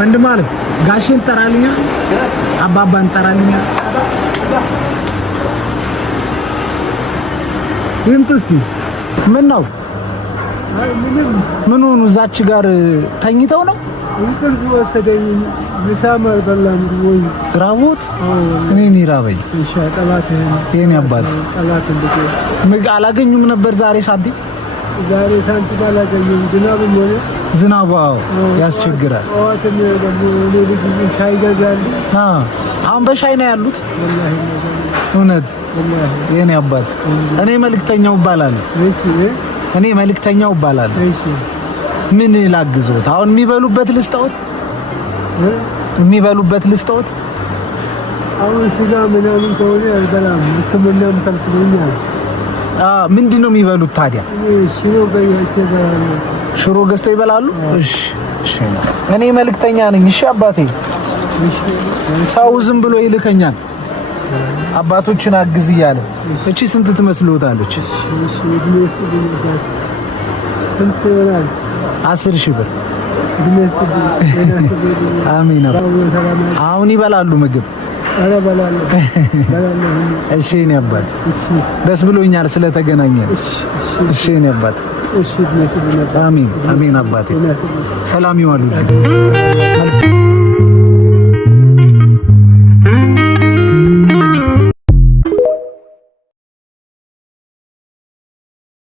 ወንድም አለ ጋሽን ጠራልኛ አባባን ጠራልኛ ይምጥስቲ ምን ነው ምን ሆኑ እዛች ጋር ተኝተው ነው እንቅልፍ ወሰደኝ ምሳማ በላን ወይ ራቦት እኔ ራበኝ እሺ ጠላት የኔ አባት ጠላት እንዴ ምግብ አላገኙም ነበር ዛሬ ሳንቲ ባላገኙም ዝናቡ ያስቸግራል አዋተም ደግሞ ልጅ ሻይ ገዛሉ አሁን በሻይ ነው ያሉት ወላሂ እውነት የኔ አባት እኔ መልእክተኛው እባላለሁ እሺ ምን ላግዞት አሁን የሚበሉበት ልስጣዎት አሁን ስጋ ምናምን ከሆነ አልበላም ምንም ከልክሎኛል ምንድነው የሚበሉት ታዲያ ሽሮ ገዝተው ይበላሉ እሺ እኔ መልእክተኛ ነኝ እሺ አባቴ ሰው ዝም ብሎ ይልከኛል አባቶችን አግዝ እያለ እቺ ስንት ትመስሎታለች ስንት ይሆናል 10,000 ብር አሜን አሁን ይበላሉ ምግብ እሺ እኔ አባት ደስ ብሎኛል ስለተገናኘን እሺ እኔ አባት አሜን አባቴ ሰላም ይዋሉልኝ